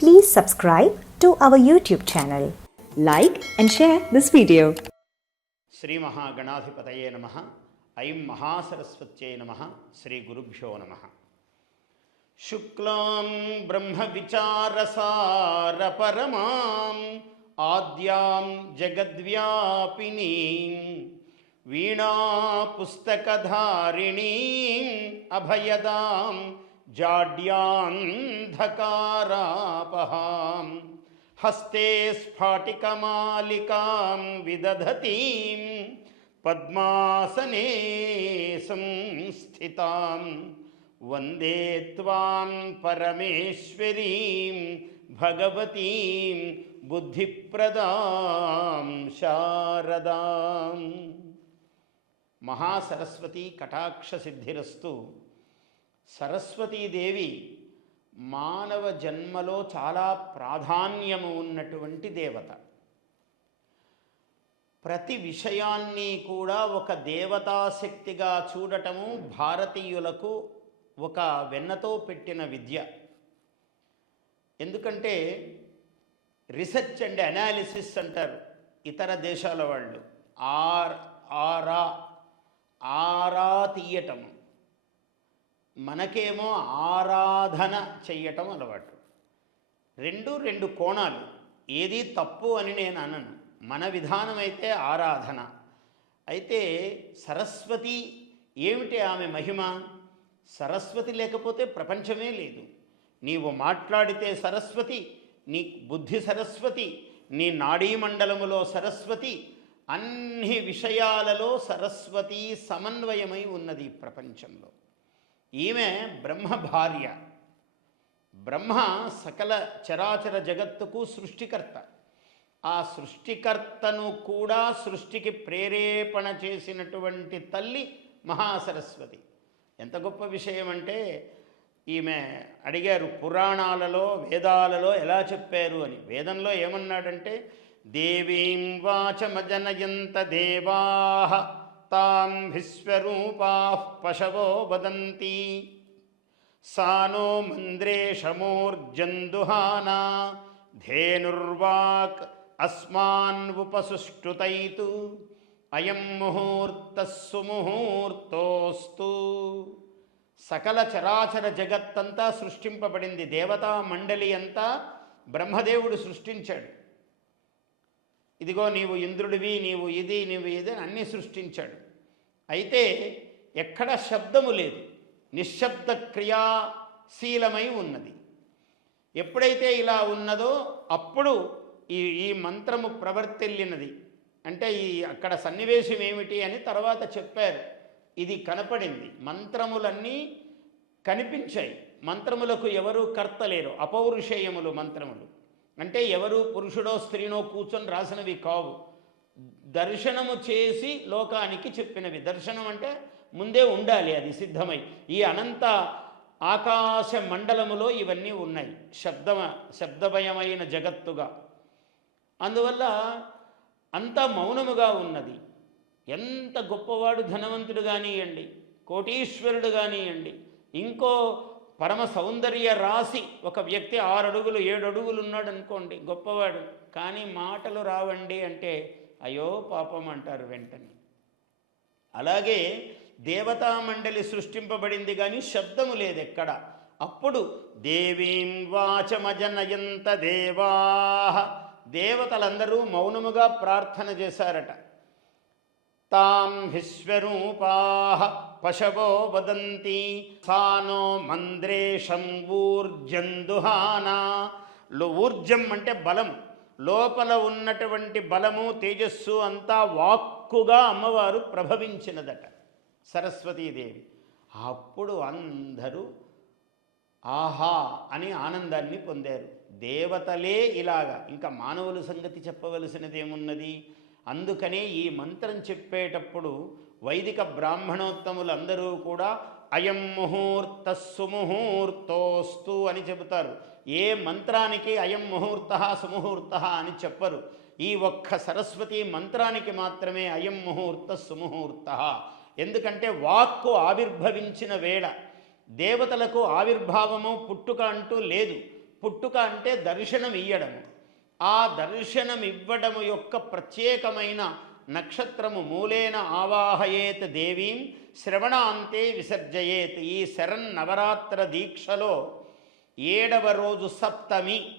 Please subscribe to our YouTube channel. Like and share this video. Shri మహాగణాధిపతయే నమ ఐం మహాసరస్వత్యై నమ శ్రీ గురుభ్యో నమ శుక్లాం బ్రహ్మ విచారసార పరమాం ఆద్యాం జగద్వ్యాపినీం వీణా పుస్తకధారిణీం అభయదాం जाड्यान्धकारापहां हस्ते स्फाटिकमालिकां विदधतीं पद्मासने संस्थितां वंदे त्वां परमेश्वरीं भगवतीं बुद्धिप्रदां शारदां महासरस्वती कटाक्षसिद्धिरस्तु। సరస్వతీదేవి మానవ జన్మలో చాలా ప్రాధాన్యము ఉన్నటువంటి దేవత. ప్రతి విషయాన్ని కూడా ఒక దేవతాశక్తిగా చూడటము భారతీయులకు ఒక వెన్నతో పెట్టిన విద్య. ఎందుకంటే రీసెర్చ్ అండ్ అనాలిసిస్ అంటారు ఇతర దేశాల వాళ్ళు. ఆర్ ఆరా ఆరా తీయటము. మనకేమో ఆరాధన చెయ్యటం అలవాటు. రెండు రెండు కోణాలు. ఏది తప్పు అని నేను అనను. మన విధానం అయితే ఆరాధన. అయితే సరస్వతి ఏమిటి ఆమె మహిమ? సరస్వతి లేకపోతే ప్రపంచమే లేదు. నీవు మాట్లాడితే సరస్వతి నీ బుద్ధి సరస్వతి నీ నాడీ మండలములో సరస్వతి అన్ని విషయాలలో సరస్వతి సమన్వయమై ఉన్నది ప్రపంచంలో. ఈమె బ్రహ్మ భార్య. బ్రహ్మ సకల చరాచర జగత్తుకు సృష్టికర్త. ఆ సృష్టికర్తను కూడా సృష్టికి ప్రేరేపణ చేసినటువంటి తల్లి మహాసరస్వతి. ఎంత గొప్ప విషయం అంటే ఈమె అడిగారు పురాణాలలో వేదాలలో ఎలా చెప్పారు అని. వేదంలో ఏమన్నాడంటే దేవీం వాచమజనయంత దేవా తాం విశ్వరూపా పశవో వదంతి. సానో మంద్రేషమూర్జందుహానా ధేనుర్వాక్ అస్మాన్ ఉపసుష్టుతైతు. అయం ముహూర్త సుముహూర్తోస్తు. సకల చరాచర జగత్తంతా సృష్టింపబడింది దేవతా మండలి అంతా బ్రహ్మదేవుడు సృష్టించాడు. ఇదిగో నీవు ఇంద్రుడివి నీవు ఇది నీవు ఇది అని అన్నీ సృష్టించాడు. అయితే ఎక్కడ శబ్దము లేదు. నిశ్శబ్ద క్రియాశీలమై ఉన్నది. ఎప్పుడైతే ఇలా ఉన్నదో అప్పుడు ఈ ఈ మంత్రము ప్రవర్తిల్లినది. అంటే ఈ అక్కడ సన్నివేశం ఏమిటి అని తర్వాత చెప్పారు. ఇది కనపడింది. మంత్రములన్నీ కనిపించాయి. మంత్రములకు ఎవరూ కర్త లేరు. అపౌరుషేయములు మంత్రములు. అంటే ఎవరు పురుషుడో స్త్రీనో కూర్చొని రాసినవి కావు. దర్శనము చేసి లోకానికి చెప్పినవి. దర్శనం అంటే ముందే ఉండాలి అది సిద్ధమై. ఈ అనంత ఆకాశ మండలములో ఇవన్నీ ఉన్నాయి శబ్దమ శబ్దమయమైన జగత్తుగా. అందువల్ల అంత మౌనముగా ఉన్నది. ఎంత గొప్పవాడు ధనవంతుడు కానివ్వండి కోటీశ్వరుడు కానివ్వండి ఇంకో పరమ సౌందర్య రాశి ఒక వ్యక్తి ఆరు అడుగులు ఏడు అడుగులు ఉన్నాడు అనుకోండి గొప్పవాడు. కానీ మాటలు రావండి అంటే అయ్యో పాపం అంటారు వెంటనే. అలాగే దేవతా మండలి సృష్టింపబడింది కానీ శబ్దము లేదు ఎక్కడ అప్పుడు దేవీం వాచమజనయంత దేవా దేవతలందరూ మౌనముగా ప్రార్థన చేశారట. తాం విశ్వరూపా పశవో వదంతి సానో మంద్రేషం ఊర్జందుహానా. ఊర్జం అంటే బలం. లోపల ఉన్నటువంటి బలము తేజస్సు అంతా వాక్కుగా అమ్మవారు ప్రభవించినదట సరస్వతీదేవి. అప్పుడు అందరూ ఆహా అని ఆనందాన్ని పొందారు. దేవతలే ఇలాగా. ఇంకా మానవుల సంగతి చెప్పవలసినదేమున్నది? అందుకనే ఈ మంత్రం చెప్పేటప్పుడు వైదిక బ్రాహ్మణోత్తములందరూ కూడా అయం ముహూర్త సుముహూర్తోస్తు అని చెబుతారు. ఏ మంత్రానికి అయం ముహూర్త సుముహూర్త అని చెప్పరు. ఈ ఒక్క సరస్వతి మంత్రానికి మాత్రమే అయం ముహూర్త సుముహూర్త. ఎందుకంటే వాక్కు ఆవిర్భవించిన వేళ. దేవతలకు ఆవిర్భావము పుట్టుక అంటూ లేదు. పుట్టుక అంటే దర్శనం ఇయ్యడము ఆ దర్శనం ఇవ్వడము యొక్క ప్రత్యేకమైన నక్షత్రము మూలేన ఆవాహయేత్ దేవీం శ్రవణాంతే విసర్జయేత్. ఈ శరణ్ నవరాత్ర దీక్షలో ఏడవ రోజు సప్తమి.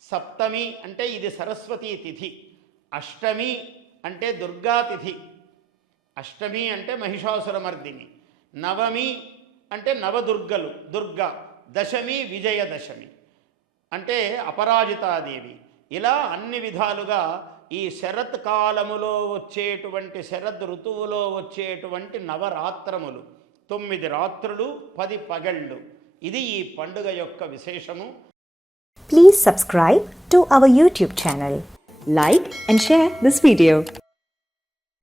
సప్తమి అంటే ఇది సరస్వతీ తిథి. అష్టమి అంటే దుర్గా తిథి. అష్టమి అంటే మహిషాసురమర్దిని. నవమి అంటే నవదుర్గలు దుర్గా. దశమి విజయదశమి. అంటే అపరాజితాదేవి. ఇలా అన్ని విధాలుగా ఈ శరత్ కాలములో వచ్చేటువంటి శరద్ ఋతువులో వచ్చేటువంటి నవరాత్రములు తొమ్మిది రాత్రులు పది పగళ్ళు. ఇది ఈ పండుగ యొక్క విశేషము. Please subscribe to our YouTube channel like and share this video